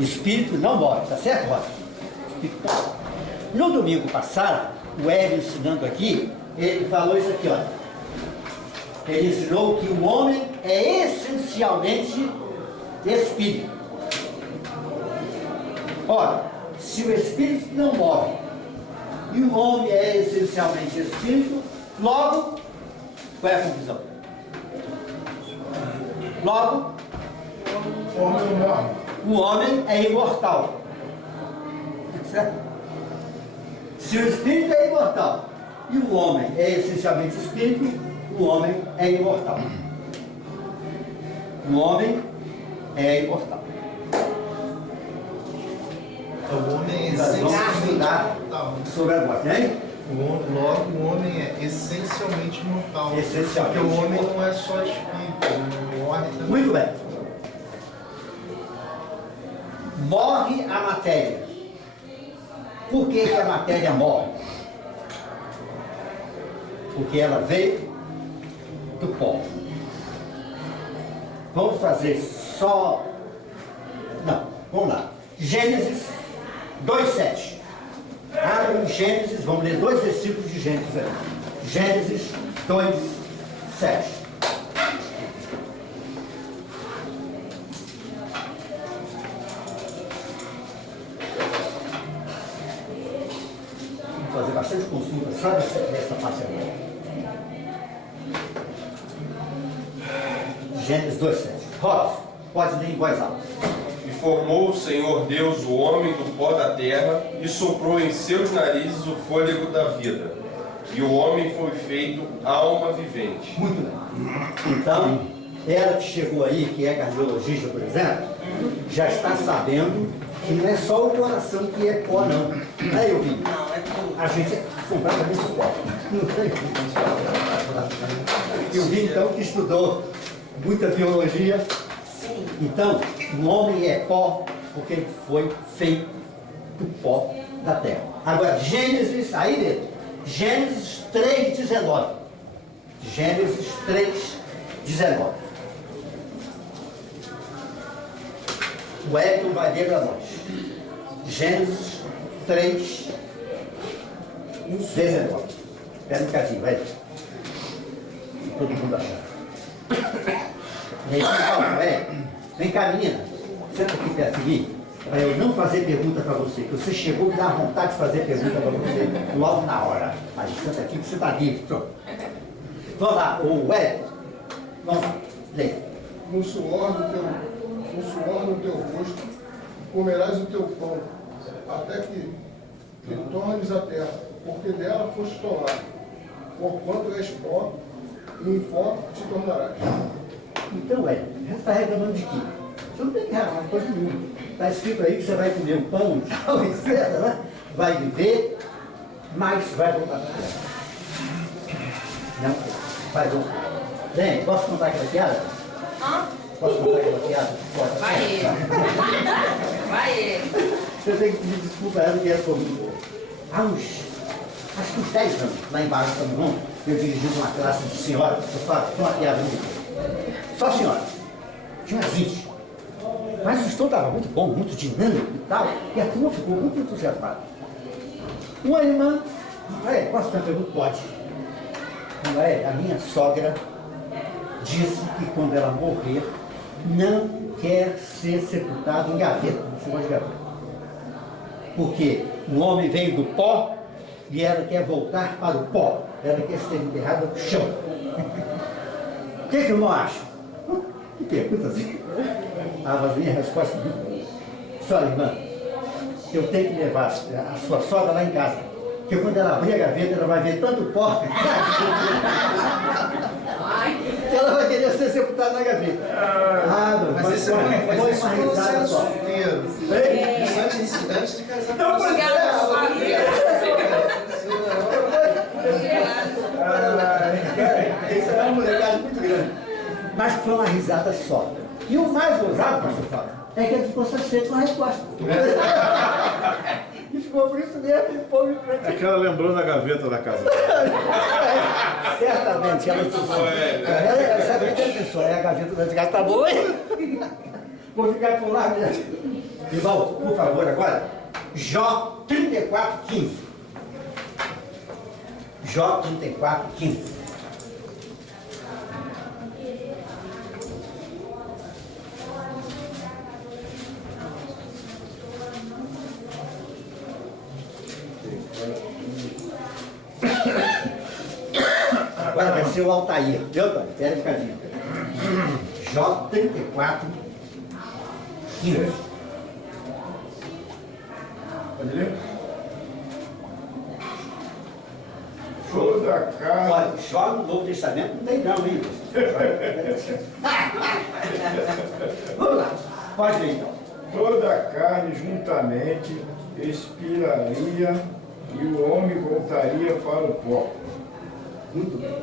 O espírito não morre, tá certo, Rosa? O espírito não morre. No domingo passado, o Hélio ensinando aqui, ele falou isso aqui, olha. Ele ensinou que o homem é essencialmente espírito. Ora, se o espírito não morre e o homem é essencialmente espírito, logo, qual é a conclusão? Logo, o homem não morre. O homem é imortal. Certo? Se o espírito é imortal e o homem é essencialmente espírito, o homem é imortal. O homem é imortal. O homem é Nós vamos estudar sobre a morte, hein? Logo, o homem é essencialmente mortal. Essencialmente porque o homem mortal. não é só espírito, ele morre também. Muito bem. Morre a matéria. Por que a matéria morre? Porque ela veio do pó. Vamos fazer só... Não, vamos lá. Gênesis 2:7. Abre Gênesis, vamos ler 2 versículos de Gênesis aí. Gênesis 2:7. Vamos fazer bastante consulta só nessa parte agora. Gênesis 2:7. Rosa, pode ler em voz alta. E formou o Senhor Deus o homem do pó da terra e soprou em seus narizes o fôlego da vida. E o homem foi feito alma vivente. Muito bem. Então, ela que chegou aí, que é cardiologista, por exemplo, já está sabendo que não é só o coração que é pó, não. Não é, Elvinho? Não, é tudo. A gente é completamente pó. Não tem Elvinho, então, que estudou muita biologia. Sim. Então, o homem é pó porque ele foi feito do pó da terra. Agora, Gênesis, aí mesmo, Gênesis 3:19. Gênesis 3:19. O Hélio vai ler para nós. Gênesis 3:19. Espera um bocadinho, Hélio. Todo mundo achando. E aí, vem cá, menina, senta aqui perto de mim, para eu não fazer pergunta para você, que você chegou e dá vontade de fazer pergunta para você logo na hora. Aí, senta aqui que você está livre, pronto. Vamos lá, o Hélio, vamos lá, leia. No suor do teu rosto comerás o teu pão, até que tornes a terra, porque dela foste tomado. Porquanto és pó, e em pó te tornarás. Então, Hélio, já está reclamando de quê? Você não tem que reclamar de coisa nenhuma. Está escrito aí que você vai comer um pão e tal, etc., né? Vai viver, mas vai voltar para a terra. Não, vai voltar. Bem, posso contar aquela piada? Hã? Posso contar aquela piada? Pode. Vai ele. Vai ele. Eu tenho que pedir desculpa a ela, que ela foi muito boa. Há uns, acho que uns 10 anos, lá embaixo, São João, eu dirigi uma classe de senhoras, eu falo, foi uma piada muito boa. Só senhoras, tinha umas 20. Mas o estudo estava muito bom, muito dinâmico e tal, e a turma ficou muito entusiasmada. Uma irmã, posso fazer uma pergunta? Pode. A minha sogra disse que quando ela morrer, não quer ser sepultado em gaveta, não se gosta de gaveta. Porque o homem veio do pó e ela quer voltar para o pó. Ela quer ser enterrada no chão. O que o irmão acha? Que pergunta assim? Mas a minha resposta é muito boa. Só, irmã, eu tenho que levar a sua sogra lá em casa. Porque quando ela abrir a gaveta, ela vai ver tanto pó que ela vai querer ser sepultada na gaveta. Mas esse é uma risada só. Antes de casar. Não, porque ela isso é uma molecada muito grande. Mas foi uma risada só. E o mais ousado, pastor Fábio, é que ele ficou satisfeito com a resposta. E ficou por isso mesmo, o povo É que ela lembrou da gaveta da casa. certamente ela certamente ela pensou, a gaveta da casa tá boa, hein? Vou ficar por lá mesmo. Irmão, por favor, agora, Jó 34:15. Jó 34:15. Agora vai ser o Altair. Viu, Antônio? Espera um bocadinho. Jó 34:15. Pode ler? Toda carne. Olha, Jó no Novo Testamento não tem não, hein? Vamos lá. Pode ler então. Toda a carne juntamente expiraria e o homem voltaria para o pó. Muito bem.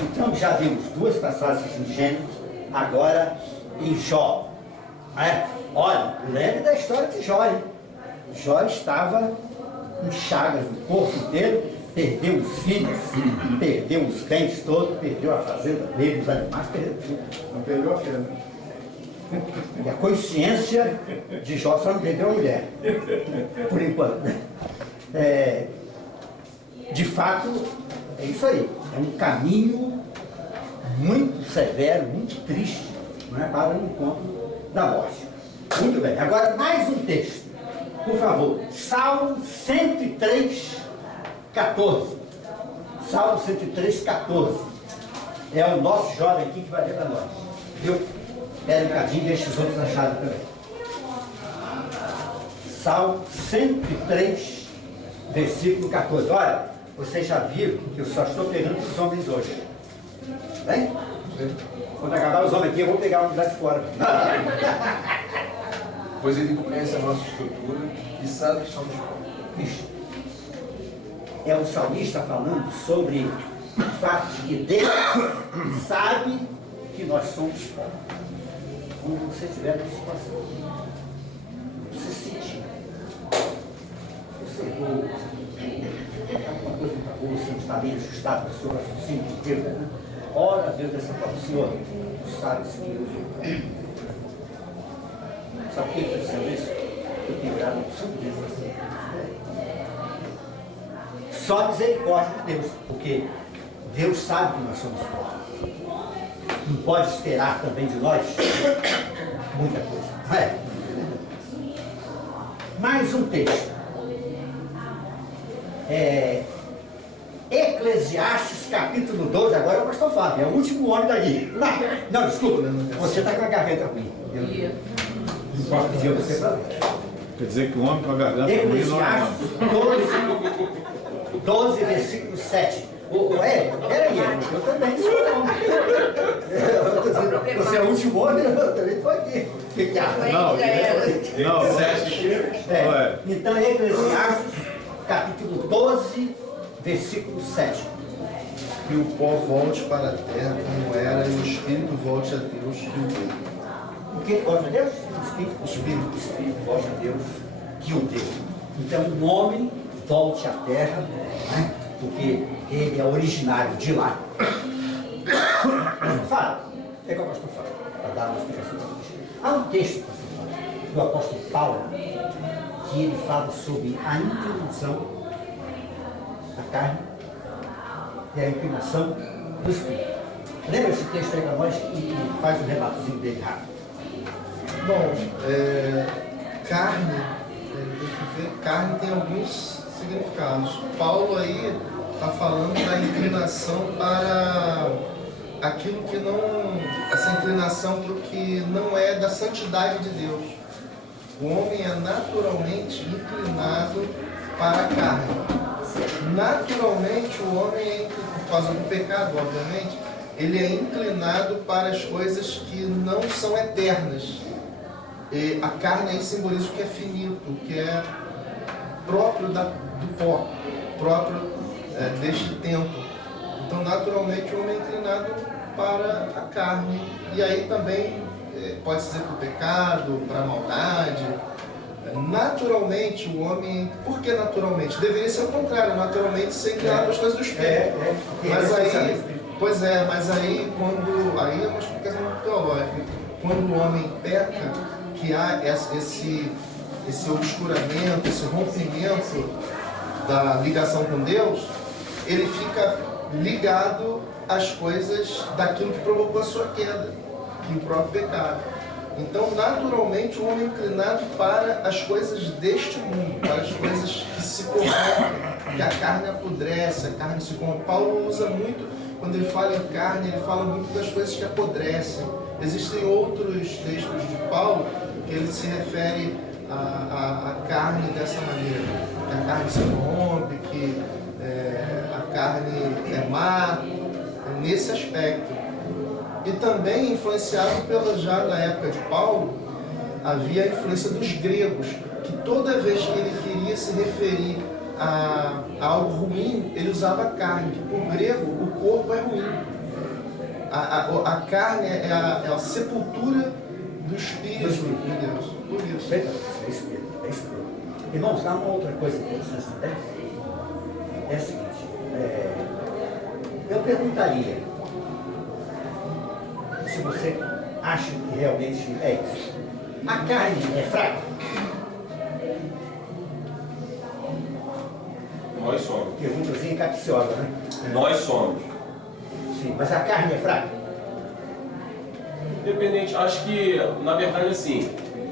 Então já vimos duas passagens em Gênesis, agora em Jó. Olha, lembre da história de Jó, hein? Jó estava com chagas no corpo inteiro, perdeu os filhos, perdeu os bens todos, perdeu a fazenda dele, os animais, perdeu tudo. Não perdeu a fé, né? E a consciência de Jó só não perdeu a mulher, por enquanto. De fato, é isso aí. É um caminho muito severo, muito triste, não é, para o encontro da morte. Muito bem. Agora, mais um texto. Por favor. Salmo 103:14. Salmo 103:14. É o nosso jovem aqui que vai ler para nós. Viu? Espera um bocadinho, deixa os outros acharem também. Salmo 103, versículo 14. Olha, vocês já viram que eu só estou pegando os homens hoje. Bem? Quando acabar os homens aqui, eu vou pegar um lá de fora. Pois ele conhece a nossa estrutura e sabe que somos pó. Isso. É o salmista falando sobre o fato de que Deus sabe que nós somos pó. Quando você estiver nessa situação, você sentir. Você errou, alguma coisa não está boa, você não está bem ajustado no seu raciocínio de Deus, né? Ora a Deus dessa forma, Senhor, tu sabes que eu sou. Sabe por que aconteceu isso? Eu tenho orado sobre Deus assim. Só misericórdia de Deus, porque Deus sabe que nós somos pobres. Não pode esperar também de nós muita coisa, não é? Mais um texto. Eclesiastes capítulo 12, agora é o pastor Fábio, é o último homem daqui. Não, desculpa, você está com a garganta ruim. Eu não posso pedir a você para ler. Quer dizer que o homem com a garganta ruim não é Eclesiastes 12, versículo 7. Peraí, eu também sou homem. Você é o último homem, eu também estou aqui. Não, Então, Eclesiastes, capítulo 12, versículo 7. Que o pó volte para a terra como era e o espírito volte a Deus que o deu. O que volte a Deus? O espírito volte a Deus que o deu. Então, o homem volte à terra, né? Porque ele é originário de lá. Fala, é que o pastor fala, para dar uma explicação para vocês. Há um texto do apóstolo Paulo que ele fala sobre a inclinação da carne e a inclinação do espírito. Lembra esse texto aí para nós e faz um relatozinho dele rápido. Bom, carne, carne tem alguns significados. Paulo aí está falando da inclinação para aquilo que não, essa inclinação para o que não é da santidade de Deus. O homem é naturalmente inclinado para a carne. Naturalmente o homem, por causa do pecado, obviamente, ele é inclinado para as coisas que não são eternas. E a carne aí simboliza o que é finito, o que é próprio do pó, próprio deste tempo. Então, naturalmente, o homem é inclinado para a carne. E aí também pode ser para o pecado, para a maldade. Naturalmente, o homem... Por que naturalmente? Deveria ser o contrário, naturalmente ser inclinado para as coisas do espírito. Mas aí... Pois mas aí quando... Aí é uma explicação teológica. Quando o homem peca, que há esse obscuramento, esse rompimento da ligação com Deus, ele fica ligado às coisas daquilo que provocou a sua queda, que é o próprio pecado. Então, naturalmente, o homem é inclinado para as coisas deste mundo, para as coisas que se corrompem, que a carne apodrece, a carne se corrompe. Paulo usa muito, quando ele fala em carne, ele fala muito das coisas que apodrecem. Existem outros textos de Paulo que ele se refere à carne dessa maneira, que a carne se corrompe, que a carne é má, nesse aspecto. E também influenciado já na época de Paulo, havia a influência dos gregos, que toda vez que ele queria se referir a algo ruim, ele usava carne, que para o grego o corpo é ruim. A carne é a sepultura do Espírito de Deus. Por isso. É isso mesmo, é isso mesmo. Irmãos, há uma outra coisa interessante também. É a seguinte, eu perguntaria se você acha que realmente é isso. A carne é fraca? Nós somos. Perguntazinha capciosa, né? Nós somos. Sim, mas a carne é fraca? Independente, acho que, na verdade, assim,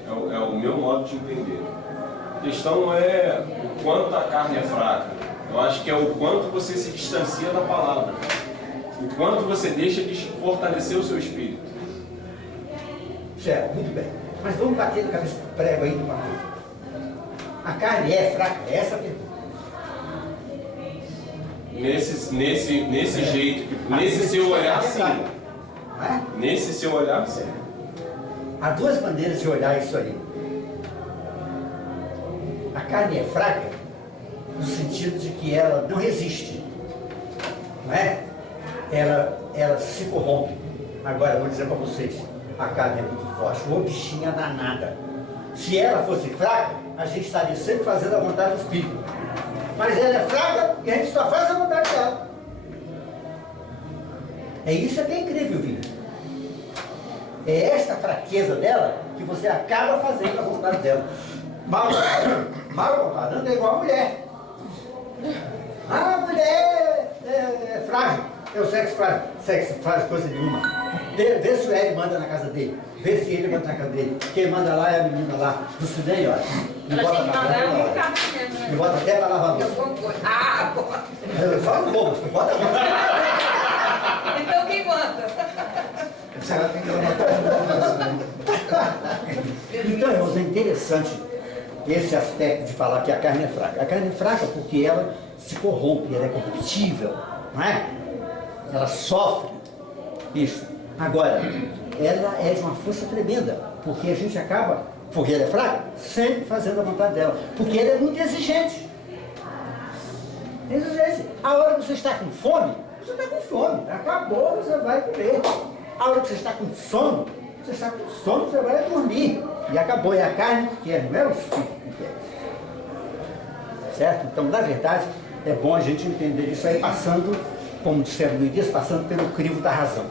é o meu modo de entender. A questão não é o quanto a carne é fraca. Eu acho que é o quanto você se distancia da palavra. O quanto você deixa de fortalecer o seu espírito. Certo, muito bem. Mas vamos bater na cabeça do prego aí numa coisa. A carne é fraca? É essa a pergunta. Nesse jeito, nesse seu olhar, sim. Não é? Nesse seu olhar, sim. Há duas maneiras de olhar isso aí. A carne é fraca no sentido de que ela não resiste. Não é? Ela se corrompe. Agora, eu vou dizer para vocês, a carne é muito forte, ô bichinha danada. Se ela fosse fraca, a gente estaria sempre fazendo a vontade do Espírito. Mas ela é fraca e a gente só faz a vontade dela. É isso que é incrível, viu? É esta fraqueza dela que você acaba fazendo a vontade dela. Mal comparando é igual a mulher. A mulher é frágil. É o sexo frágil. Sexo frágil, coisa nenhuma. Vê se o Hélio manda na casa dele. Vê se ele manda na casa dele. Quem manda lá é a menina lá. Do Sudene, olha. Me bota pra lavar. Me bota até pra lavar a louça. Ah, boa. Eu só não vou, mas bota pra Então quem manda? Será que tem que levantar? Então, irmãos, é interessante esse aspecto de falar que a carne é fraca. A carne é fraca porque ela se corrompe, ela é corruptível, não é? Ela sofre isso. Agora, ela é de uma força tremenda, porque a gente acaba, porque ela é fraca, sempre fazendo a vontade dela, porque ela é muito exigente. Exigente. A hora que você está com fome, você está com fome. Acabou, você vai comer. A hora que você está com sono, você está com sono, você vai dormir. E acabou, é a carne que quer, não é o espírito que quer. Certo? Então, na verdade, é bom a gente entender isso aí, passando, como disseram no início, passando pelo crivo da razão,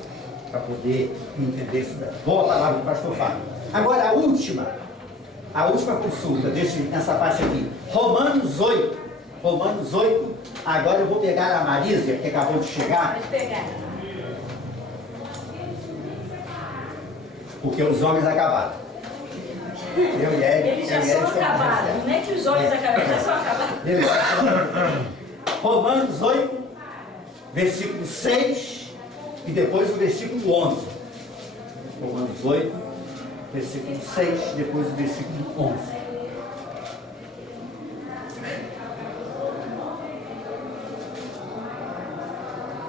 para poder entender isso daí. Boa palavra do pastor Fábio. Agora, a última consulta, nessa parte aqui, Romanos 8. Romanos 8, agora eu vou pegar a Marisa, que acabou de chegar. Pode pegar. Porque os homens acabaram. Eu e Ed, Eles já são acabados, não é que os olhos acabaram, já são acabados. Romanos 8, versículo 6 e depois o versículo 11. Romanos 8, versículo 6, depois o versículo 11.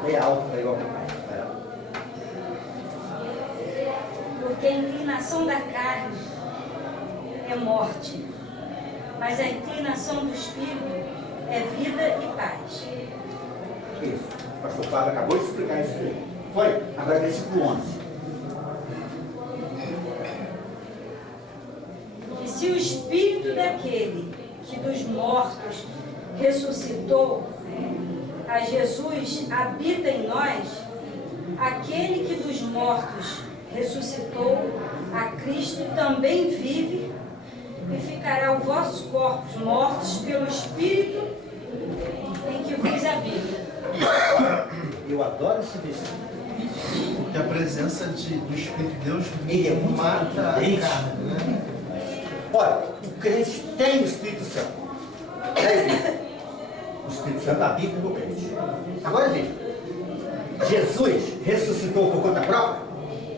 Leia alto, é igual para Porque a inclinação da carne é morte, mas a inclinação do espírito é vida e paz. isso. O pastor Fábio acabou de explicar isso aí. Foi? Agora versículo 11. E se o espírito daquele que dos mortos ressuscitou a Jesus habita em nós, aquele que dos mortos ressuscitou a Cristo também vive e ficará os vossos corpos mortos pelo Espírito em que vos habita. Eu adoro esse versículo. Porque a presença do Espírito de Deus Ele é muito mata a carne, contundente. né? Olha, o crente tem o Espírito Santo. O Espírito Santo habita no crente. Agora veja, Jesus ressuscitou por conta própria?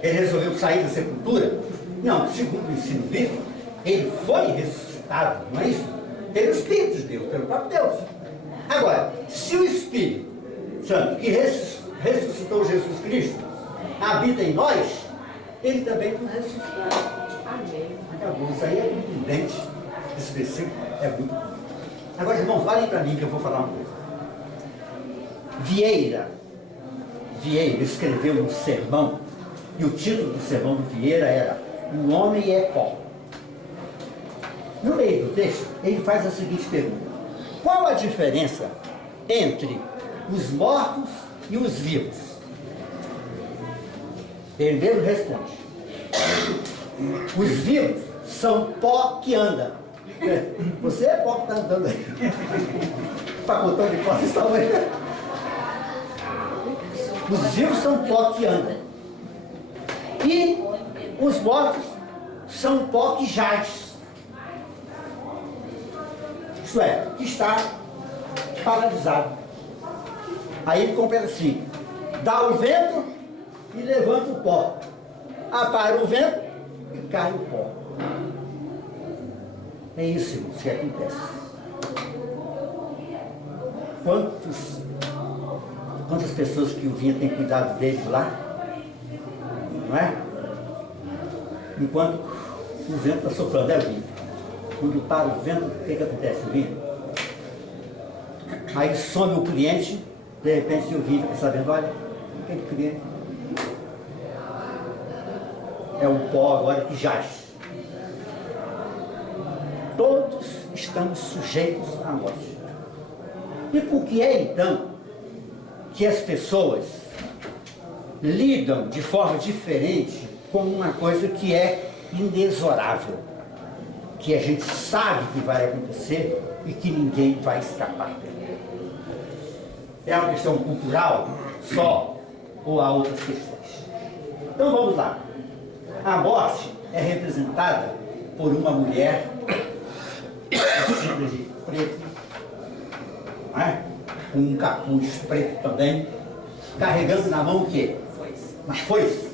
Ele resolveu sair da sepultura? Não, segundo o ensino bíblico, ele foi ressuscitado, não é isso? Pelo Espírito de Deus, pelo próprio Deus. Agora, se o Espírito Santo que ressuscitou Jesus Cristo habita em nós, ele também nos ressuscitará. Amém. Acabou. Isso aí é contundente. Esse versículo é muito bom. Agora, irmãos, olhem para mim que eu vou falar uma coisa. Vieira escreveu um sermão, e o título do sermão do Vieira era "O Homem é Pó". No meio do texto, ele faz a seguinte pergunta: qual a diferença entre os mortos e os vivos? Ele mesmo responde: os vivos são pó que anda. Você é pó que está andando aí. Facotão de pó, vocês estão aí. Os vivos são pó que anda. E os mortos são pó que jaz. Isto é, que está paralisado. Aí ele completa assim: dá o vento e levanta o pó. Apara o vento e cai o pó. É isso, irmãos, que acontece. Quantas pessoas que o vinha têm cuidado deles lá? Não é? Enquanto o vento está soprando, é o vinho. Quando para o vento, o que acontece? O vinho. Aí some o cliente, de repente o vinho fica sabendo: olha, aquele cliente é um pó agora que jaz. Todos estamos sujeitos à morte. E por que é então que as pessoas lidam de forma diferente com uma coisa que é inexorável, que a gente sabe que vai acontecer e que ninguém vai escapar? É uma questão cultural só ou há outras questões? Então vamos lá. A morte é representada por uma mulher vestida de preto, não é? Com um capuz preto também, carregando na mão o quê? Uma foice.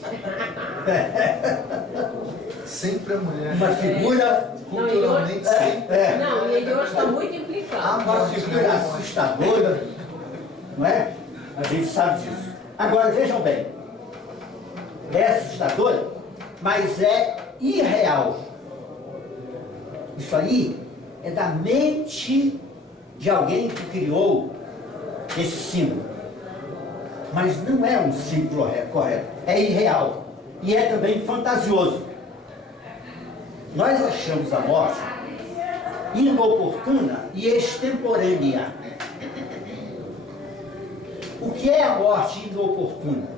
Sempre a mulher. Uma figura Culturalmente, sempre. Não, e ele hoje está muito implicado. Uma figura assustadora, não é? A gente sabe disso. Agora vejam bem, é assustadora, mas é irreal. Isso aí é da mente de alguém que criou esse símbolo. Mas não é um símbolo correto, é irreal. E é também fantasioso. Nós achamos a morte inoportuna e extemporânea. O que é a morte inoportuna?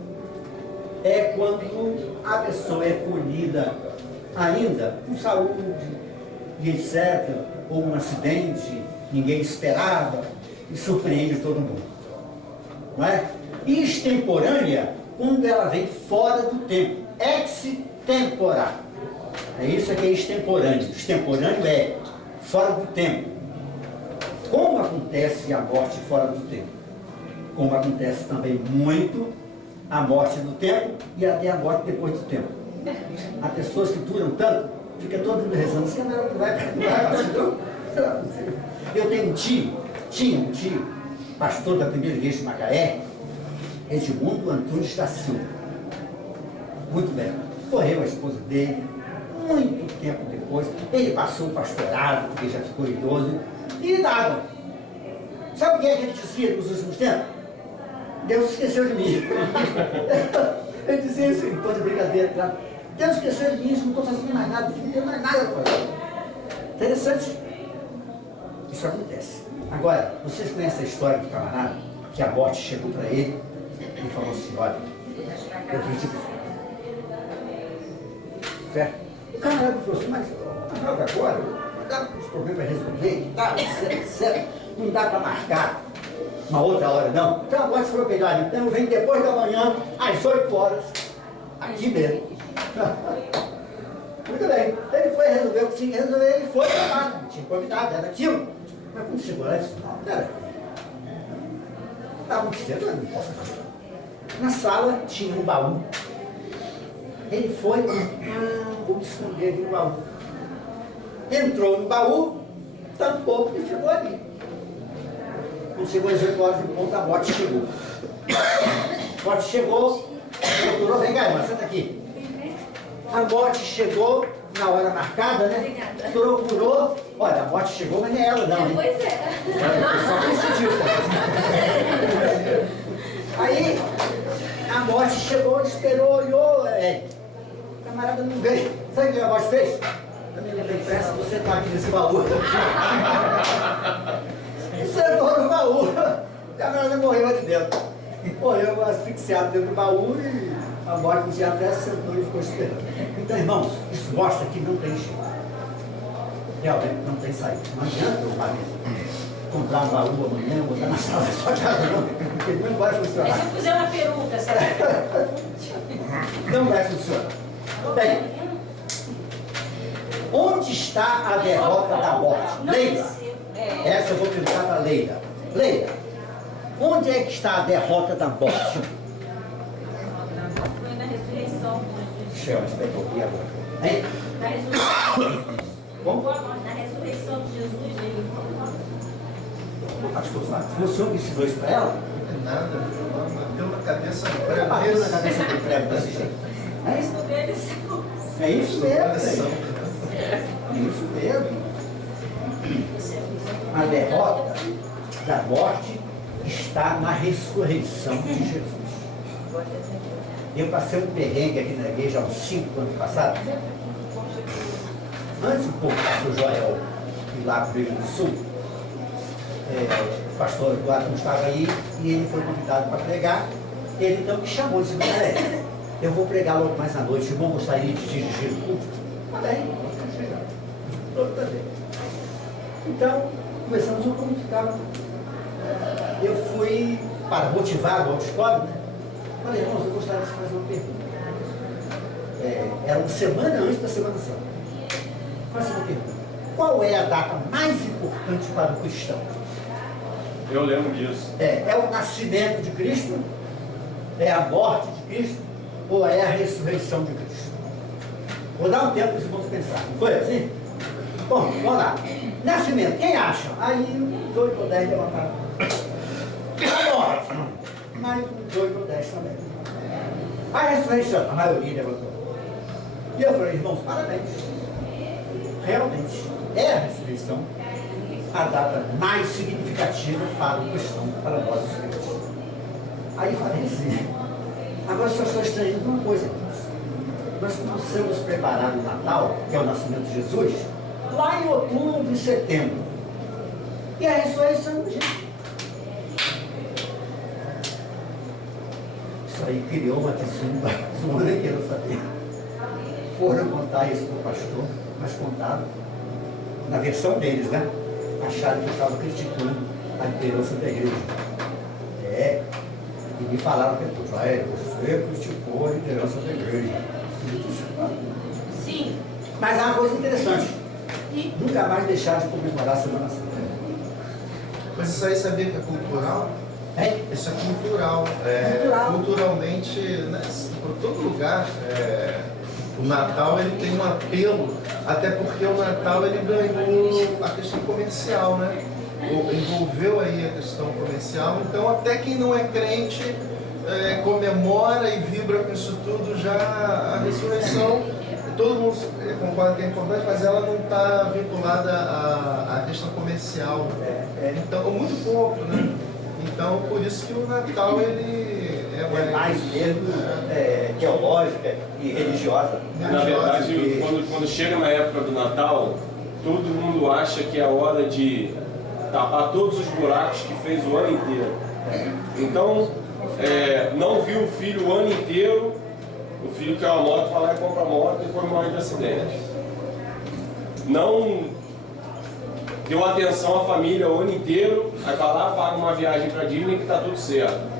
É quando a pessoa é colhida ainda com saúde, e etc., ou um acidente, ninguém esperava, e surpreende todo mundo. Não é? E extemporânea, quando ela vem fora do tempo, ex-tempora. É isso que é extemporâneo. Extemporâneo é fora do tempo. Como acontece a morte fora do tempo? Como acontece também muito a morte do tempo e até a morte depois do tempo. Há pessoas que duram tanto, fica todo mundo rezando assim: não vai. Eu tenho tinha um tio, pastor da primeira igreja de Macaé, Edmundo Antunes da Silva. Muito bem. Morreu a esposa dele, muito tempo depois. Ele passou o pastorado, porque já ficou idoso, e nada. Sabe o que é que ele dizia nos últimos tempos? Deus esqueceu de mim. Ele dizia isso em toda brincadeira, claro. Deus esqueceu de mim, não estou fazendo mais nada, não tenho mais nada para fazer. Interessante. Isso acontece. Agora, vocês conhecem a história do camarada, que a morte chegou para ele e falou assim: olha, eu acredito. Certo? camarada falou assim, mas agora, dá os problemas para resolver, tá, certo, não dá para marcar uma outra hora não. Então agora você falou melhor, então vem depois da manhã, às 8 horas, aqui mesmo. Muito bem, ele foi resolver o que tinha que resolver, ele foi lá, não tinha convidado, era aquilo. Mas quando chegou lá, ele disse, não, peraí. Estava muito cedo, eu não posso fazer. Na sala tinha um baú. Ele foi, vou me esconder aqui no baú. Entrou no baú, tampou e ficou ali. Quando chegou às 8 horas em ponto, a morte chegou. A morte chegou, procurou, vem cá, irmã, senta aqui. A morte chegou na hora marcada, né? Procurou, olha, a morte chegou, mas não é ela não, hein? Pois é. Só coincidiu, Aí, a morte chegou, esperou, olhou, o camarada não veio. Sabe o que a morte fez? Também levei pressa, você está aqui nesse baú. E sentou no baú. O camarada morreu ali dentro. Morreu asfixiado dentro do baú e a morte não tinha pressa, sentou e ficou esperando. Então, irmãos, isso mostra que não tem jeito. Realmente não tem saída. Não adianta eu comprar um baú amanhã, botar na sala da sua casa, não, porque não vai funcionar. Mas se eu puser uma peruca, sabe? Não vai funcionar. Bem, onde está a derrota da morte? Leila, essa eu vou perguntar para Leila. Leila, onde é que está a derrota da morte? Foi na ressurreição de Jesus. Chama, espera um pouquinho agora. Hein? Na ressurreição. Como? Na ressurreição de Jesus, ele Pastor Flávio, foi o senhor que ensinou isso para ela? Nada, deu na cabeça do Bateu na prego. cabeça do prego desse jeito. É isso? obedeceu. É isso mesmo. É isso mesmo. A derrota da morte está na ressurreição de Jesus. Eu passei um perrengue aqui na igreja há uns 5 anos passados. Antes um pouco, o pastor Joel, ir lá para o Rio Grande do Sul, o pastor Eduardo não estava aí e ele foi convidado para pregar. Ele então me chamou e disse, André, eu vou pregar logo mais à noite, o irmão gostaria de dirigir o culto? Tá bem, vamos chegar. Todo prazer. Então, começamos o culto, tá? Eu fui para motivar o auditório, né? Falei, irmãos, eu gostaria de fazer uma pergunta. Era uma semana antes da Semana Santa. Faça uma pergunta. Qual é a data mais importante para o cristão? Eu lembro disso. É o nascimento de Cristo? É a morte de Cristo? Ou é a ressurreição de Cristo? Vou dar um tempo para os irmãos pensar. Não foi assim? Bom, vamos lá. Nascimento, quem acha? Aí uns 8 ou 10 levantaram. A morte. Mais uns 8 ou 10 também. A ressurreição, a maioria levantou. E eu falei, irmãos, parabéns. Realmente, é a ressurreição a data mais significativa para o cristão, para nós os crentes. Aí falei assim, agora só estou estranhando uma coisa, irmãos. Nós começamos a preparar o Natal, que é o nascimento de Jesus, lá em outubro e setembro. E a ressurreição de Jesus. Isso aí criou uma tissura, eu nem quero saber. Foram contar isso para o pastor, mas contaram, na versão deles, né? Acharam que eu estava criticando a liderança da igreja. E me falaram depois, você criticou a liderança da igreja. Sim. Mas há uma coisa interessante. Nunca mais deixaram de comemorar a Semana Santa. Mas isso aí sabia que é cultural? Isso é cultural. Cultural. Culturalmente, né, por todo lugar, o Natal ele tem um apelo, até porque o Natal ele ganhou a questão comercial, né? Envolveu aí a questão comercial, então até quem não é crente comemora e vibra com isso tudo. Já a ressurreição, todo mundo concorda que é importante, mas ela não está vinculada à questão comercial. Então, muito pouco, né? Então, por isso que o Natal ele é mais mesmo teológica e religiosa. Na verdade, quando chega na época do Natal, todo mundo acha que é a hora de tapar todos os buracos que fez o ano inteiro. Então, não viu o filho o ano inteiro, o filho quer uma moto, vai lá e compra a moto e depois morre de acidente. não deu atenção à família o ano inteiro, aí vai lá, paga uma viagem para Disney que está tudo certo.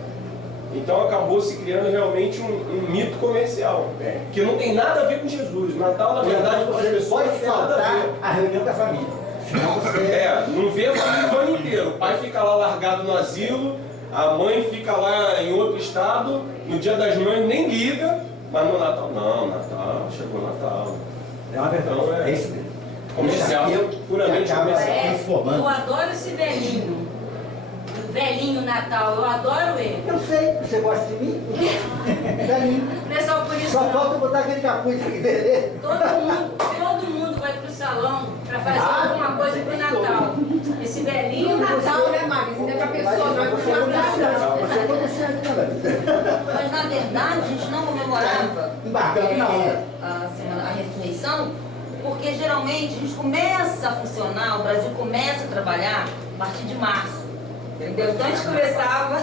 Então acabou se criando realmente um mito comercial, que não tem nada a ver com Jesus. Natal, na verdade, para as pessoas não tem nada a ver. A reunião da família. Senão você... Não vê a família o ano inteiro. O pai fica lá largado no asilo, a mãe fica lá em outro estado, no dia das mães nem liga, mas no Natal, não, Natal, chegou Natal. É uma verdade, Então, é isso mesmo. Comercial, puramente acaba comercial. se transformando. Eu adoro esse velhinho. O velhinho Natal, eu adoro ele. Eu sei, você gosta de mim? Velhinho. Não é só por isso, Só não. falta botar aquele capuz aqui, beleza? Todo mundo vai pro salão para fazer alguma coisa pro Natal. Esse E velhinho o Natal, né, Maris? Ainda pra pessoa, não é Você é pro comerciante, Natal. você é comerciante também. Mas na verdade a gente não comemorava Embarcando na onda. a ressurreição, porque geralmente a gente começa a funcionar, o Brasil começa a trabalhar a partir de março. Entendeu? Então a gente começava,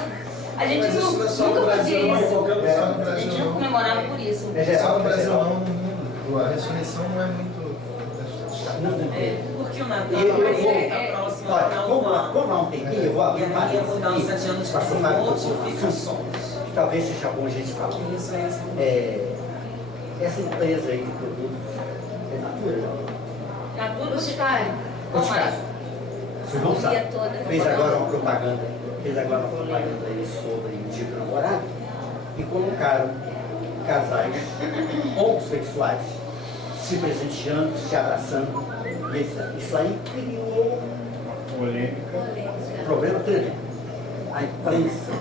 a gente Mas isso não é só no nunca Brasil, fazia não, em isso. qualquer lugar no A Brasil. gente não comemorava por isso. É Só geral, no Brasil geral. não, no mundo. A ressurreição não é muito... Porque o Natal está próximo ao Olha, final do como ano. há um tempinho, eu vou abrir E a minha mudança de anos para de falar notificações. que talvez seja bom a gente falar. Isso é assim. Essa empresa aí de produtos é Natura? Natura Boticário. Boticário. Vocês não sabem. toda. Fez agora uma propaganda aí sobre o Dia do Namorado e colocaram casais homossexuais se presenteando, se abraçando. E isso aí criou Polêmica. um problema tremendo. A imprensa,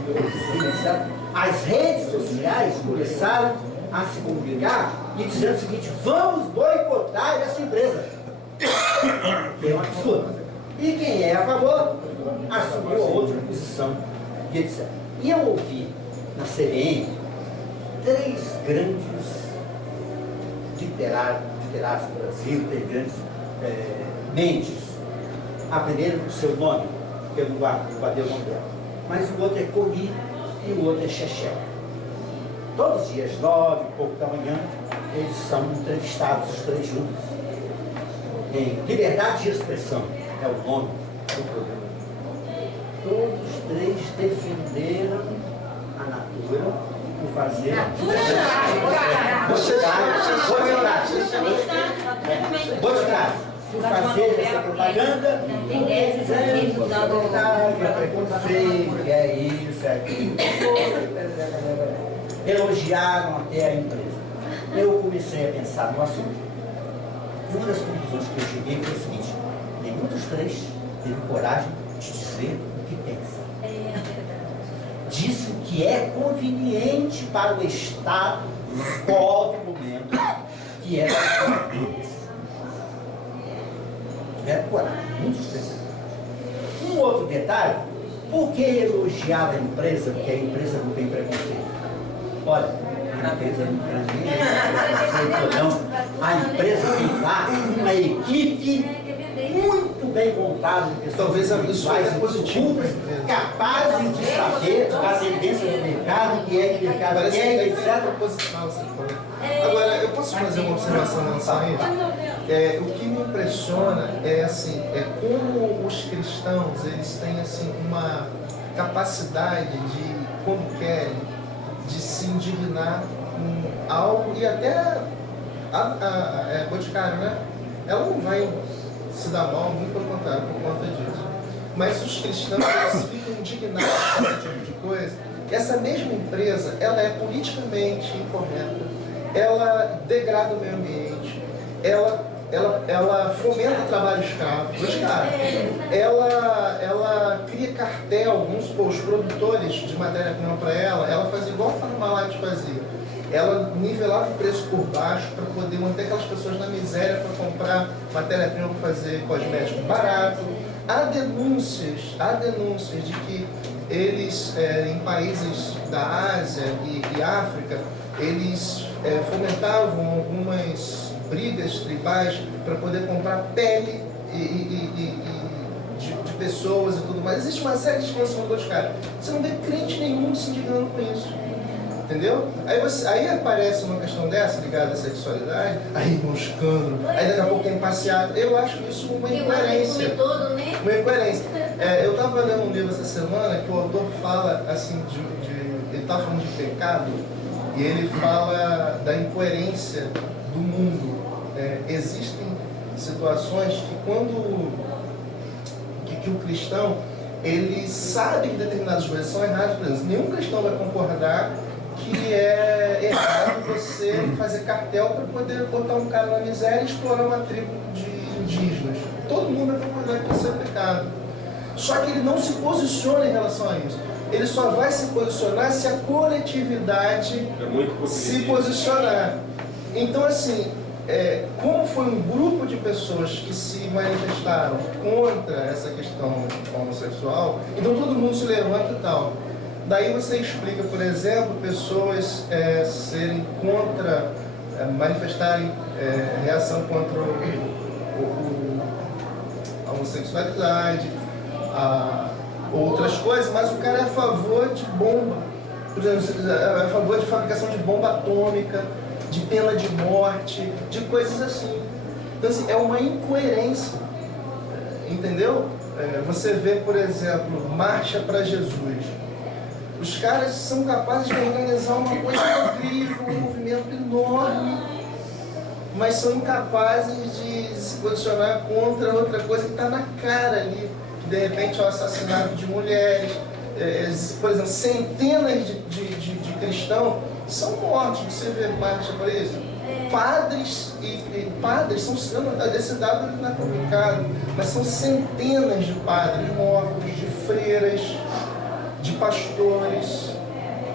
as redes sociais começaram a se comunicar e dizendo o seguinte: vamos boicotar essa empresa. Que é um absurdo. E quem é a favor assumiu a outra posição. E etc. E eu ouvi na CBN 3 grandes literatos do Brasil, 3 grandes mentes. A primeira com o seu nome, que eu não guardei o nome dela. Mas o outro é Coni e o outro é Chechel. Todos os dias, 9 e pouco da manhã, eles são entrevistados, os 3 juntos. Em Liberdade de Expressão é o nome do programa. Todos os 3 defenderam a Natura por fazer... Boticário. Por fazer essa propaganda, dizendo que é preconceito, que é isso, é aquilo. Elogiaram até a empresa. Eu comecei a pensar no assunto. E uma das conclusões que eu cheguei foi o seguinte: nenhum dos 3 teve coragem de dizer o que pensa. Disse o que é conveniente para o Estado no qual momento, que é coragem, muitos precisam. Um outro detalhe: por que elogiar a empresa? Porque a empresa não tem preconceito. Olha, a empresa não tem preconceito, não. A empresa tem lá uma equipe muito bem montada de pessoas Talvez isso é positivo, capazes de saber da tendência do mercado, que é que o mercado Parece quer, que etc. é proposital, você falou. Agora, eu posso fazer uma observação em relação a isso? O que me impressiona é assim, como os cristãos eles têm assim uma capacidade de, quando querem, de se indignar com algo e até a Boticário, né? Ela não vai se dar mal, muito pelo contrário, por conta disso. Mas os cristãos eles ficam indignados com esse tipo de coisa. Essa mesma empresa, ela é politicamente incorreta, ela degrada o meio ambiente, ela fomenta o trabalho escravo, ela cria cartel, vamos supor, os produtores de matéria-prima para ela fazia igual a Parmalat fazia. Ela nivelava o preço por baixo para poder manter aquelas pessoas na miséria para comprar matéria-prima para fazer cosmético barato. Há denúncias de que eles, em países da Ásia e África, eles fomentavam algumas brigas tribais para poder comprar pele de pessoas e tudo mais. Existe uma série de situações do Boticário. Você não vê crente nenhum se indignando com isso. Entendeu? Aí aparece uma questão dessa, ligada à sexualidade, aí um escândalo, aí daqui a pouco tem passeado. Eu acho isso uma incoerência. Uma incoerência. Eu estava lendo um livro essa semana que o autor fala assim, ele está falando de pecado e ele fala da incoerência do mundo. Existem situações que quando que o cristão ele sabe que determinadas coisas são erradas, por exemplo, nenhum cristão vai concordar que é errado você fazer cartel para poder botar um cara na miséria e explorar uma tribo de indígenas. Todo mundo vai concordar que isso é pecado. Só que ele não se posiciona em relação a isso. Ele só vai se posicionar se a coletividade se posicionar. Então, assim, como foi um grupo de pessoas que se manifestaram contra essa questão homossexual, então todo mundo se levanta e tal. Daí você explica, por exemplo, pessoas serem contra, manifestarem reação contra a homossexualidade, outras coisas, mas o cara é a favor de bomba, por exemplo, é a favor de fabricação de bomba atômica, de pena de morte, de coisas assim. Então, assim, é uma incoerência, entendeu? Você vê, por exemplo, Marcha para Jesus. Os caras são capazes de organizar uma coisa incrível, um movimento enorme, mas são incapazes de se posicionar contra outra coisa que está na cara ali, que de repente é o assassinato de mulheres. Por exemplo, centenas de cristãos são mortos. Você vê marcha para isso? Padres e padres são, esse dado não é complicado, mas são centenas de padres mortos, de freiras, de pastores.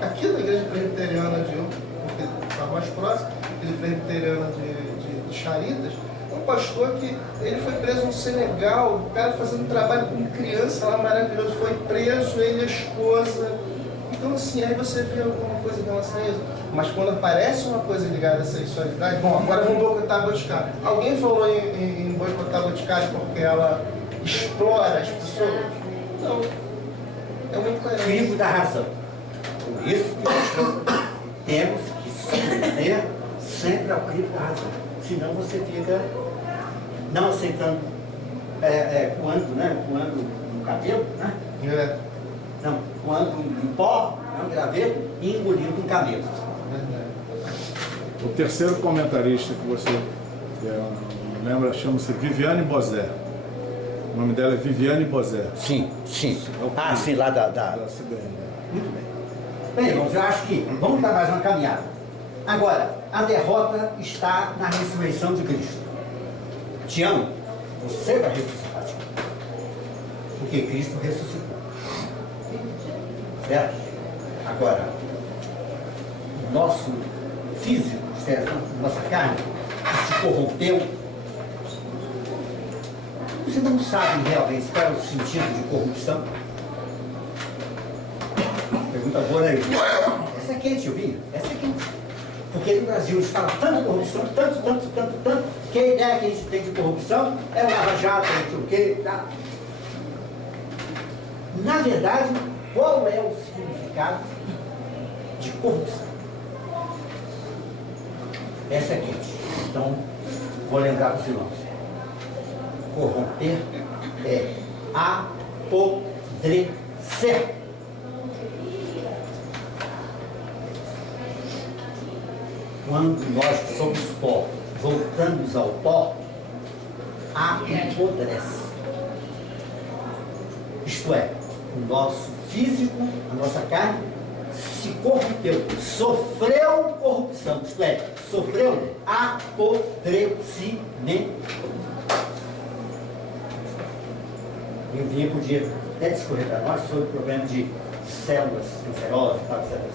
Aqui na igreja presbiteriana porque está mais próximo, a igreja presbiteriana de Charitas, um pastor que ele foi preso no Senegal, o cara fazendo trabalho com criança lá maravilhoso, foi preso, ele e a esposa. Então, assim, aí você vê alguma coisa em relação a isso. Mas quando aparece uma coisa ligada à sexualidade, bom, agora vamos boicotar a Boticário. Alguém falou em boicotar a Boticário porque ela explora as pessoas? Não. É uma incoerência. Crivo da razão. Por isso que temos que submeter sempre ao crivo da razão. Senão você fica não aceitando, coando no cabelo, né? Não, coando em pó, um graveto, e engolindo um camelo. O terceiro comentarista que você lembra chama-se Viviane Bozé. O nome dela é Viviane Bozé. Sim. Sim, lá da CBN. Muito bem. Bem, irmãos, eu acho que vamos dar mais uma caminhada. Agora, a derrota está na ressurreição de Cristo. Tião, você vai ressuscitar, Tião. Porque Cristo ressuscitou. Certo? Agora, o nosso físico, certo? Nossa carne, que se corrompeu, você não sabe realmente qual é o sentido de corrupção? Pergunta boa, né? Essa é quente, eu vi? Essa é quente. Porque no Brasil a gente fala tanto de corrupção, tanto, que a ideia que a gente tem de corrupção é o lava-jato, não sei o quê, tá? Na verdade, qual é o significado de corrupção? Essa é quente. Então, vou lembrar para os irmãos. Corromper é apodrecer. Quando nós que somos pó, voltamos ao pó, apodrece. Isto é, o nosso físico, a nossa carne, se corrompeu, sofreu corrupção, isto é, sofreu apodrecimento. Eu vinha podia até discorrer para nós sobre o problema de células cancerosas,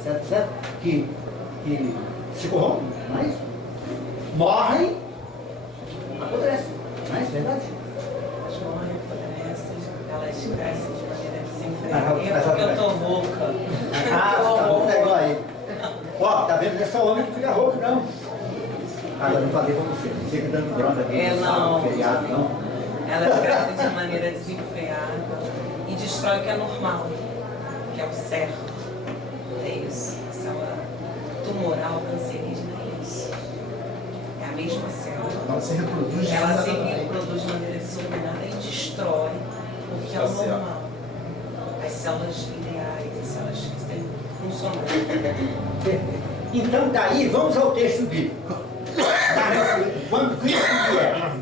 etc, que se corrompem, mas morrem, apodrecem, não é verdade? As morrem, apodrecem, elas crescem de maneira desenfreada. Eu tô rouca. Tá bom, pegou aí. Ó, tá vendo? Não é só homem que fica rouco, não. Agora não falei pra você, não fica dando bronca aqui no sábado, feriado, não. Elas crescem de maneira desenfreada e destrói o que é normal, que é o certo. É isso. Essa é tumoral, cancerígena, é isso. É a mesma célula. Ela se reproduz Ela se desordenadamente. reproduz de maneira desordenada e destrói o que é o normal. As células ideais, as células que têm que funcionar. Então, daí, vamos ao texto bíblico. Quando Cristo vier,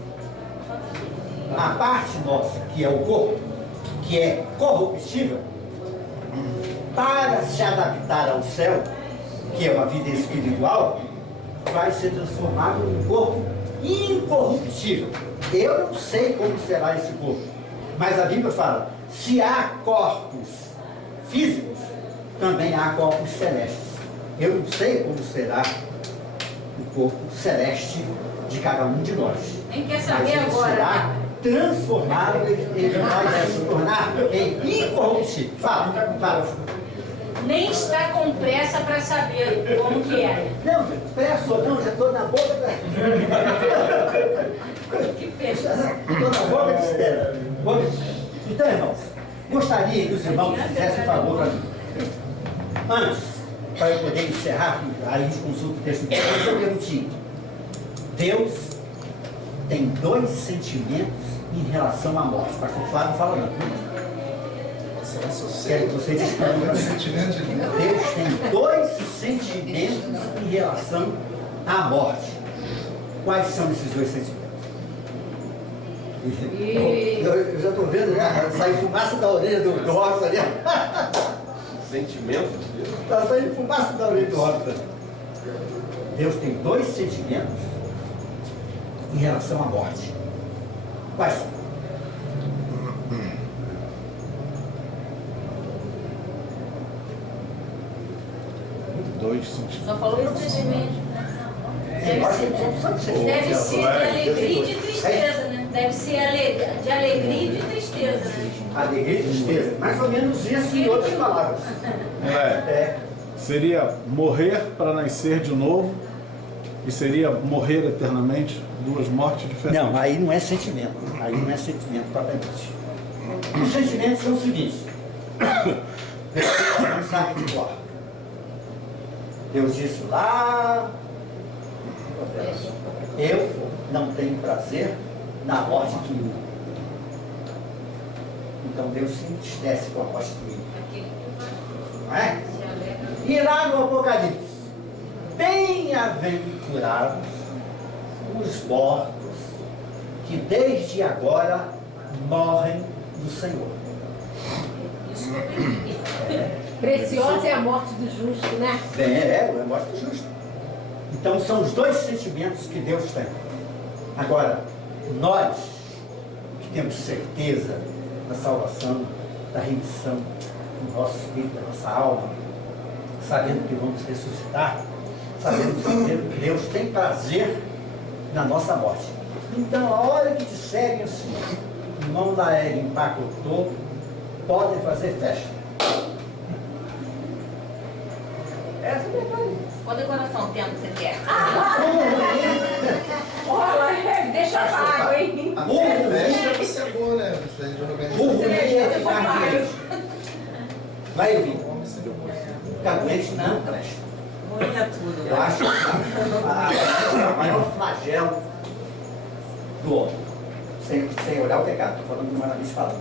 a parte nossa, que é o corpo, que é corruptível, para se adaptar ao céu, que é uma vida espiritual, vai ser transformado num corpo incorruptível. Eu não sei como será esse corpo, mas a Bíblia fala, se há corpos físicos, também há corpos celestes. Eu não sei como será o corpo celeste de cada um de nós. Nem quer Mas saber ele agora. será transformado, ele vai se tornar em incorruptível. Fala. Nem está com pressa para saber como que é. Não, pressa ou não, já estou na boca da... Que peixe. Estou na boca de espera. Então, irmãos, gostaria que os irmãos fizessem um favor para mim. Antes, para eu poder encerrar, aí a gente consulta o texto bíblico, eu perguntei. Deus tem dois sentimentos em relação à morte. O pastor Flávio fala não. Quero que vocês respondam. Deus tem dois sentimentos em relação à morte. Quais são esses dois sentimentos? Eu já estou vendo, né? Sai fumaça da orelha do Robson ali. Sentimento? Está saindo fumaça da orelha do Robson. Deus tem dois sentimentos em relação à morte. Quais são? Dois sentimentos. Só falou esse sentimento. Deve ser de alegria e de tristeza, né? Deve ser de alegria e de tristeza, né? Alegria e tristeza. Mais ou menos isso em outras palavras. Seria morrer para nascer de novo e seria morrer eternamente, duas mortes diferentes. Não, aí não é sentimento. Aí não é sentimento propriamente. Os sentimentos são os seguintes. Pessoas não sabem de cor. Deus disse lá, eu não tenho prazer na morte do ímpio. Então Deus se entristece com a morte do ímpio. Não é? E lá no Apocalipse, bem-aventurados os mortos que desde agora morrem do Senhor. Preciosa é a morte do justo, né? É a morte do justo. Então são os dois sentimentos que Deus tem. Agora, nós que temos certeza da salvação, da remissão do nosso espírito, da nossa alma, sabendo que vamos ressuscitar, sabendo que Deus tem prazer na nossa morte. Então, a hora que disserem assim, irmão Laércio empacotou, podem fazer festa. Essa é a verdade. Qual decoração tema você quer? Olha, deixa a água, hein? A festa vai ser boa, né? A gente organiza. Vai ouvir. Caguete não presta. Moinha tudo. Eu acho que o maior flagelo do homem. Sem olhar o pecado. Estou falando do Maravilha falando.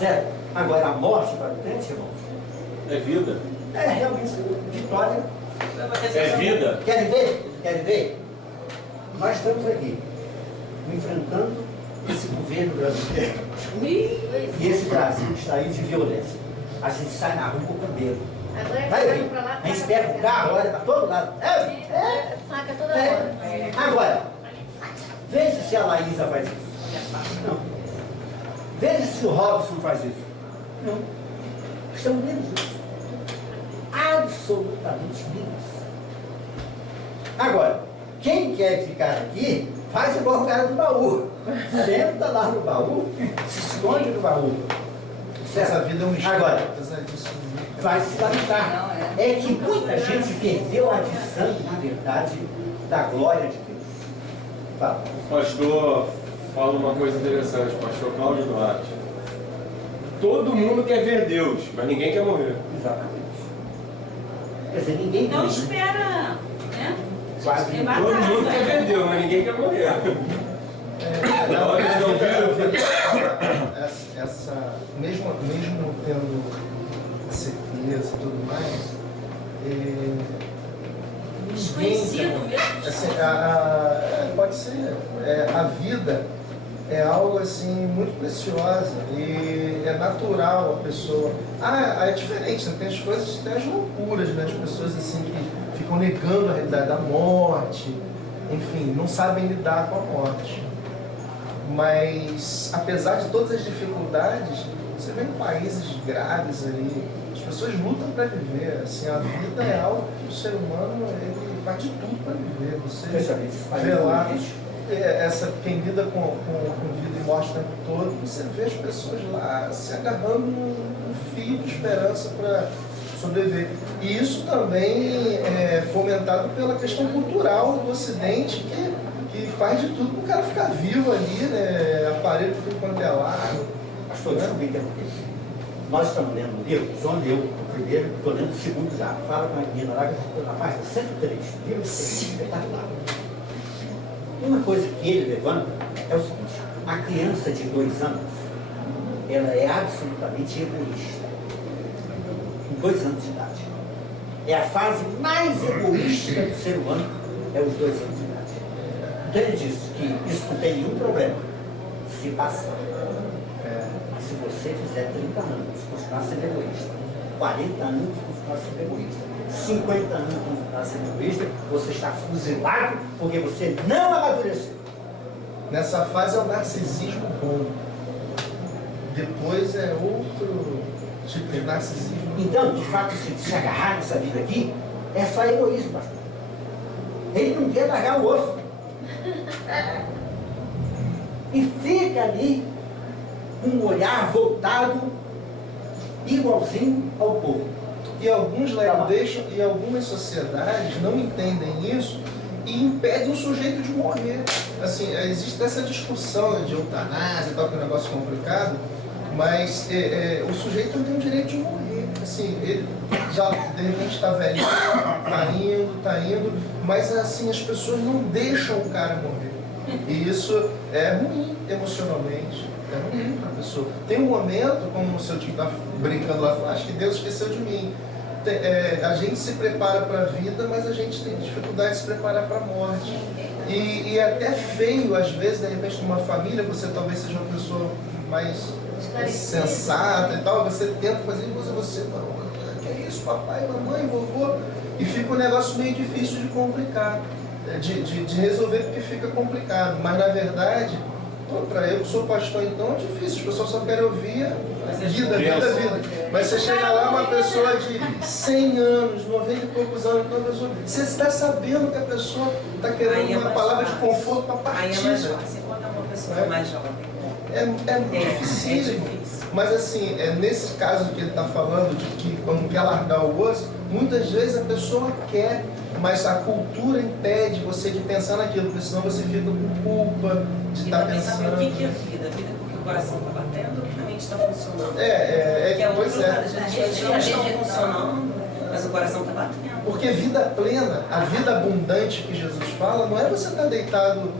Certo? Agora, a morte para o crente, irmãos, É vida. é realmente vitória. É vida. Querem ver? Querem ver? Nós estamos aqui enfrentando esse governo brasileiro. E esse Brasil está aí de violência. A gente sai na rua com o cabelo. Vai ver. A gente pega o carro, olha para todo lado. Faca toda hora. Agora, veja se a Laísa faz isso. Não. Veja se o Robson faz isso. Não. Estamos menos isso. Absolutamente menos. Agora, quem quer ficar aqui, faz igual o cara do baú. Senta lá no baú, se esconde no baú. Essa vida é um mistério. Agora, vai se lamentar. É que muita gente perdeu a visão, na verdade, da glória de Deus. Fala. O pastor fala uma coisa interessante, o pastor Cláudio Duarte. Todo mundo quer ver Deus, mas ninguém quer morrer. Exatamente. Quer dizer, ninguém Então viu, né? espera, né? Quase Tem Todo batata. mundo quer vender, mas ninguém quer morrer. Na hora que não viram, Mesmo tendo certeza e tudo mais, Desconhecido mesmo. assim, pode ser. A vida é algo assim muito preciosa e é natural a pessoa. É diferente, né? Tem as coisas, tem as loucuras, né? As pessoas assim que ficam negando a realidade da morte, enfim, não sabem lidar com a morte. Mas apesar de todas as dificuldades, você vê em países graves ali, as pessoas lutam para viver. Assim, a vida é algo que o ser humano ele faz de tudo para viver. Você vê lá quem lida com vida e morte o tempo todo, você vê as pessoas lá se agarrando num fio de esperança para sobreviver. E isso também é fomentado pela questão cultural do Ocidente, que faz de tudo para o cara ficar vivo ali, né? Aparelho por tudo quanto é lado. Pastor, desculpa interromper. Nós estamos lendo um livro, só leu o primeiro, estou lendo o segundo já. Fala com a menina lá, na página 103, livro espetacular. Uma coisa que ele levanta é o seguinte: a criança de 2 anos, ela é absolutamente egoísta. Com 2 anos de idade. É a fase mais egoísta do ser humano, é os 2 anos de idade. Então ele diz que isso não tem nenhum problema se passar. Mas se você fizer 30 anos, continuar sendo egoísta, 40 anos, continuar sendo egoísta, 50 anos, continuar sendo egoísta, você está fuzilado porque você não amadureceu. Nessa fase é o narcisismo bom. Depois é outro tipo de narcisismo. Então, de fato, se agarrar nessa vida aqui, é só egoísmo, pastor. Ele não quer largar o osso. E fica ali com um olhar voltado igualzinho ao povo. E alguns deixam, e algumas sociedades não entendem isso e impedem o sujeito de morrer. Assim, existe essa discussão de eutanásia e tal, que é um negócio complicado, mas o sujeito não tem o direito de morrer. Assim, ele já de repente está velhinho, tá indo, mas assim, as pessoas não deixam o cara morrer. E isso é ruim emocionalmente, é ruim para a pessoa. Tem um momento, como o seu tio está brincando lá, acho que Deus esqueceu de mim. A gente se prepara para a vida, mas a gente tem dificuldade de se preparar para a morte. E é até feio, às vezes, de repente, numa família, você talvez seja uma pessoa mais sensata e tal, você tenta fazer você não, que é isso, papai, mamãe, vovô, e fica um negócio meio difícil de complicar, de resolver, porque fica complicado. Mas, na verdade, para eu que sou pastor, então é difícil, as pessoas só querem ouvir vida. Mas você chega lá, uma pessoa de 100 anos, 90 e poucos anos, então a pessoa, você está sabendo que a pessoa está querendo uma palavra de conforto para partida. Aí é mais fácil quando é uma pessoa mais jovem. É muito difícil. Mas assim, nesse caso que ele está falando, de que quando quer largar o osso, muitas vezes a pessoa quer, mas a cultura impede você de pensar naquilo, porque senão você fica com culpa de estar pensando. O que é vida? Vida é porque o coração está batendo, a mente está funcionando. Pois é. As redes não estão funcionando, mas o coração está batendo. Porque vida plena, a vida abundante que Jesus fala, não é você estar deitado,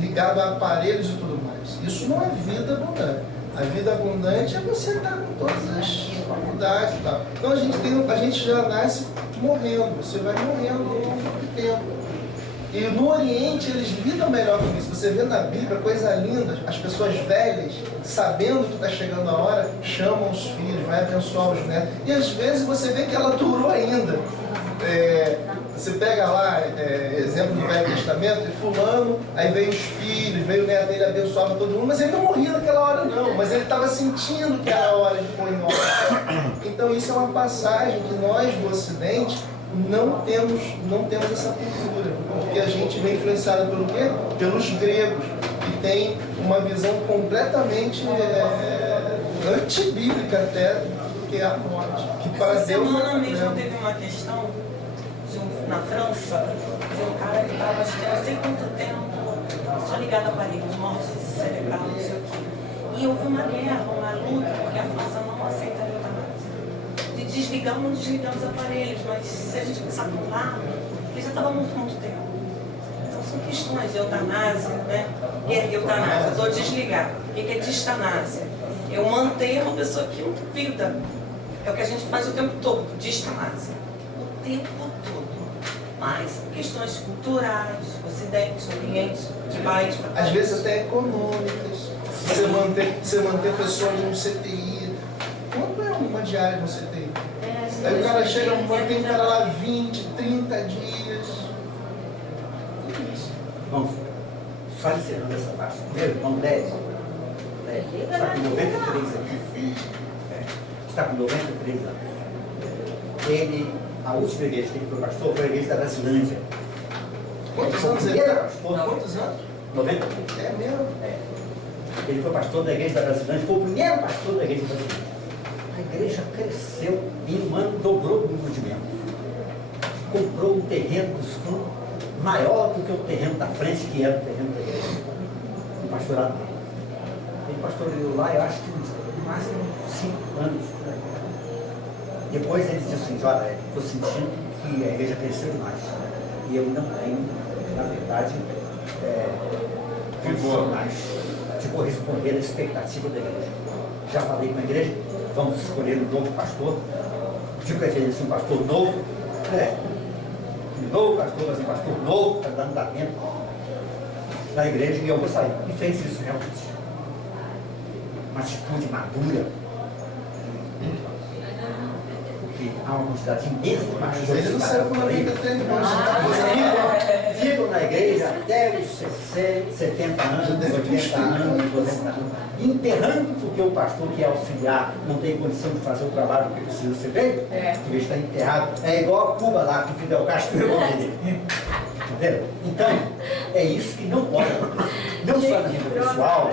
ligado a aparelhos e tudo mais. Isso não é vida abundante. A vida abundante é você estar com todas as faculdades e tal. Então a gente já nasce morrendo, você vai morrendo ao longo do tempo. E no Oriente eles lidam melhor com isso. Você vê na Bíblia coisa linda, as pessoas velhas, sabendo que está chegando a hora, chamam os filhos, vai abençoar os netos. E às vezes você vê que ela durou ainda. Você pega lá, exemplo do Velho Testamento, e fulano, aí veio os filhos, veio o neto dele, abençoava todo mundo, mas ele não morria naquela hora não, mas ele estava sentindo que era a hora de pôr em ordem. Então isso é uma passagem que nós do Ocidente não temos essa cultura, porque a gente vem influenciado pelo quê? Pelos gregos, que tem uma visão completamente antibíblica até, que é a morte. Que para Essa Deus semana mesmo teve uma questão na França, de um cara que estava, acho que não sei quanto tempo, só ligado a aparelhos, morte cerebral, não sei o quê. E houve uma guerra, uma luta, porque a França não aceita a eutanásia. De desligamos, não desligamos aparelhos, mas se a gente pensar por lado, ele já estava morto há muito tempo. Então são questões de eutanásia, né? O que é eutanásia? Eu estou desligar. O que é distanásia? Eu manter uma pessoa que não tem vida. É o que a gente faz o tempo todo, distanásia. O tempo todo. Mas questões culturais, ocidente, oriente, de país para país. Às vezes até econômicas. Você manter pessoas no CTI. Quanto é uma diária no CTI? Aí o cara chega, mantém o cara lá 20, 30 dias. Vamos, só encerrando essa parte. Meu irmão 10, está com 93 anos. Está com 93 anos. Ele, a última igreja que ele foi pastor foi a igreja da Brasilândia. Quantos anos ele era pastor? Quantos anos? 93. É mesmo? É. Ele foi pastor da igreja da Brasilândia, foi o primeiro pastor da igreja brasileira. A igreja cresceu e em um ano dobrou o número de membros. Comprou um terreno dos fundos maior do que o terreno da frente, que era o terreno da igreja. O pastorado dele. Ele pastoreou lá, eu acho que no máximo 5 anos. Depois ele disse assim, olha, estou sentindo que a igreja cresceu demais. E eu não tenho, na verdade, condições de corresponder à expectativa da igreja. Já falei com a igreja, vamos escolher um novo pastor, de preferência um pastor novo, um novo pastor, mas um pastor novo, para dar andamento na igreja, e eu vou sair. E fez isso realmente. Uma atitude madura, porque há uma quantidade imensa de pastores. Eles não servem para vida Ficam na igreja até os 60, 70 anos, 80 anos, 90 anos, enterrando porque o pastor que é auxiliar não tem condição de fazer o trabalho que precisa ser feito, porque está enterrado. É igual a Cuba lá, com Fidel Castro e o irmão dele. Entendeu? Então, é isso que não pode acontecer. Não só na vida pessoal,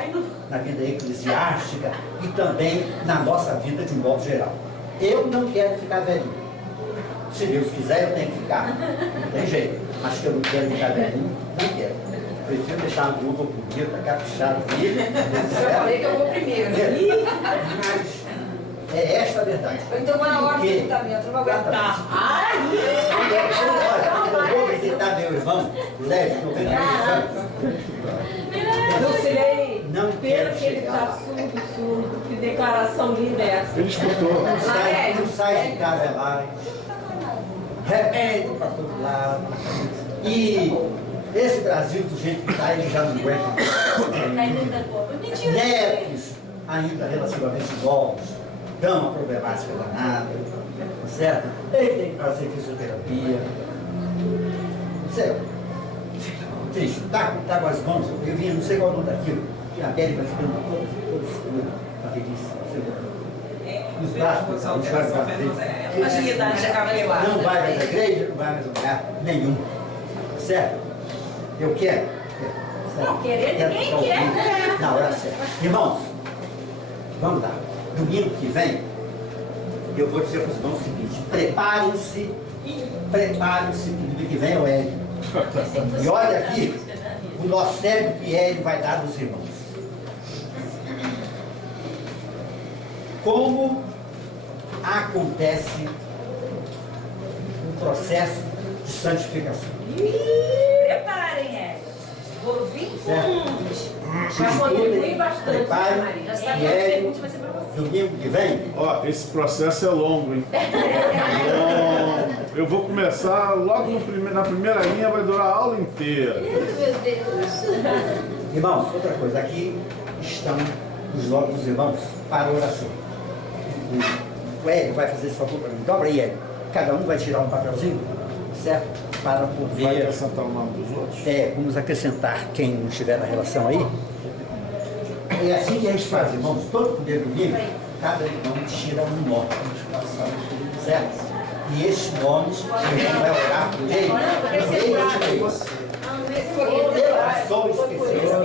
na vida eclesiástica e também na nossa vida de um modo geral. Eu não quero ficar velhinho. Se Deus quiser, eu tenho que ficar. Não tem jeito. Mas que eu não quero ficar velhinho, não quero. Prefiro deixar a luva bonita, caprichada ali. Eu falei que eu vou primeiro. Mas é esta a verdade. Então vai na hora do sepultamento, não vai aguentar. Olha, eu vou visitar meu irmão, Leve, que eu venho Não pena que ele está surdo. Que declaração linda é essa? Ele escutou. Não sai de casa mais. Remédio para todo lado. E esse Brasil, do jeito que está, ele já não aguenta. Netos, ainda relativamente novos, dão uma problemática danada, certo? Ele tem que fazer fisioterapia. Certo? Triste, tá com as mãos, eu vinha, não sei qual é o nome daquilo, que a pele vai ficando toda escura, a velhice. Os braços, não vai mais à igreja, não vai mais a lugar nenhum. Certo? Eu quero. Não querer, ninguém quer. Na hora certa. Irmãos, vamos lá. Domingo que vem, eu vou dizer para os irmãos o seguinte: preparem-se, que domingo que vem é o Hélio. E olha aqui o nosso cérebro que Hélio vai dar dos irmãos. Como acontece o processo de santificação? Preparem, Vou vir Já contribui bastante, Preparem, Maria. Já e sabe Hélio, pergunta vai ser para você. domingo que vem. Ó, esse processo é longo, hein? Eu vou começar logo na primeira linha, vai durar a aula inteira. Meu Deus. Irmãos, outra coisa, aqui estão os nomes dos irmãos para a oração. O Hélio vai fazer esse favor para mim. Dobra aí, Hélio. Cada um vai tirar um papelzinho, certo? Para poder... Vai acrescentar o nome dos outros? Vamos acrescentar quem não estiver na relação aí. É assim que a gente faz, irmãos. Todo primeiro domingo, cada irmão tira um nome. Certo? E esses nomes, a gente vai orar por ele. Eu sou especial.